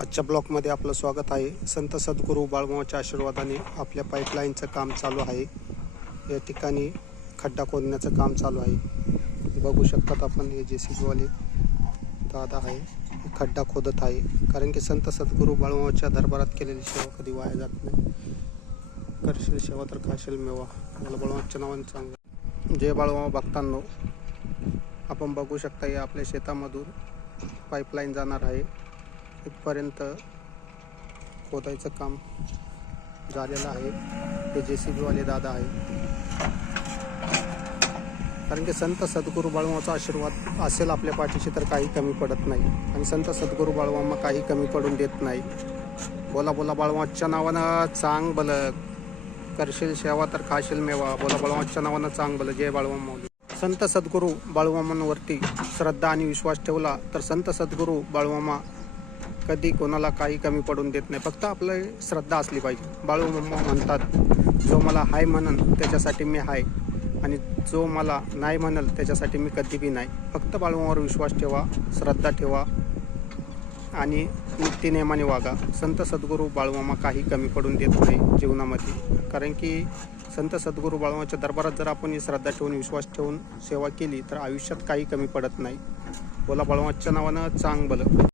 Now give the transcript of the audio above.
आजच्या ब्लॉकमध्ये आपलं स्वागत आहे। संत सद्गुरू बाळूमामाच्या आशीर्वादाने आपल्या पाईपलाईनचं काम चालू आहे। या ठिकाणी खड्डा खोदण्याचं काम चालू आहे। बघू शकतात आपण, हे JCB वाले दादा आहे, खड्डा खोदत आहे। कारण की संत सद्गुरू बाळूमामाच्या दरबारात केलेली सेवा कधी वाया जात नाही। करशील सेवा तर खाशील मेवा, मला बाळूमामाच्या नावाने सांगा। जय बाळूमामा भक्तांनो, आपण बघू शकता हे आपल्या शेतामधून पाईपलाईन जाणार आहे। इथपर्यंत खोदायचं काम झालेलं आहे। हे JCB वाले दादा आहे। कारण की संत सद्गुरू बाळूमामाचा आशीर्वाद असेल आपल्या पाठीशी तर काही कमी पडत नाही, आणि संत सद्गुरू बाळूमामा काही कमी पडून देत नाही। बोला बोला बाळूमामाच्या नावानं चांग भलं, करशील सेवा तर खाशील मेवा। बोला बाळूमामाच्या नावानं चांग भलं। जय बाळूमामा। संत सद्गुरू बाळूमामांवरती श्रद्धा आणि विश्वास ठेवला तर संत सद्गुरू बाळूमामा कधी कोणाला काही कमी पडून देत नाही। फक्त आपलं श्रद्धा असली पाहिजे। बाळूमामा म्हणतात, जो मला हाय म्हणन त्याच्यासाठी मी हाय, आणि जो मला नाही म्हणल त्याच्यासाठी मी कधी बी नाही। फक्त बाळूमामावर विश्वास ठेवा, श्रद्धा ठेवा आणि नीतिनियमाने वागा। संत सद्गुरू बाळूमामा काही कमी पडून देत नाही जीवनामध्ये। कारण की संत सद्गुरू बाळूमामाच्या दरबारात जर आपण श्रद्धा ठेवून विश्वास ठेवून सेवा केली तर आयुष्यात काही कमी पडत नाही। बोला बाळूमामाच्या नावानं चांग भलं।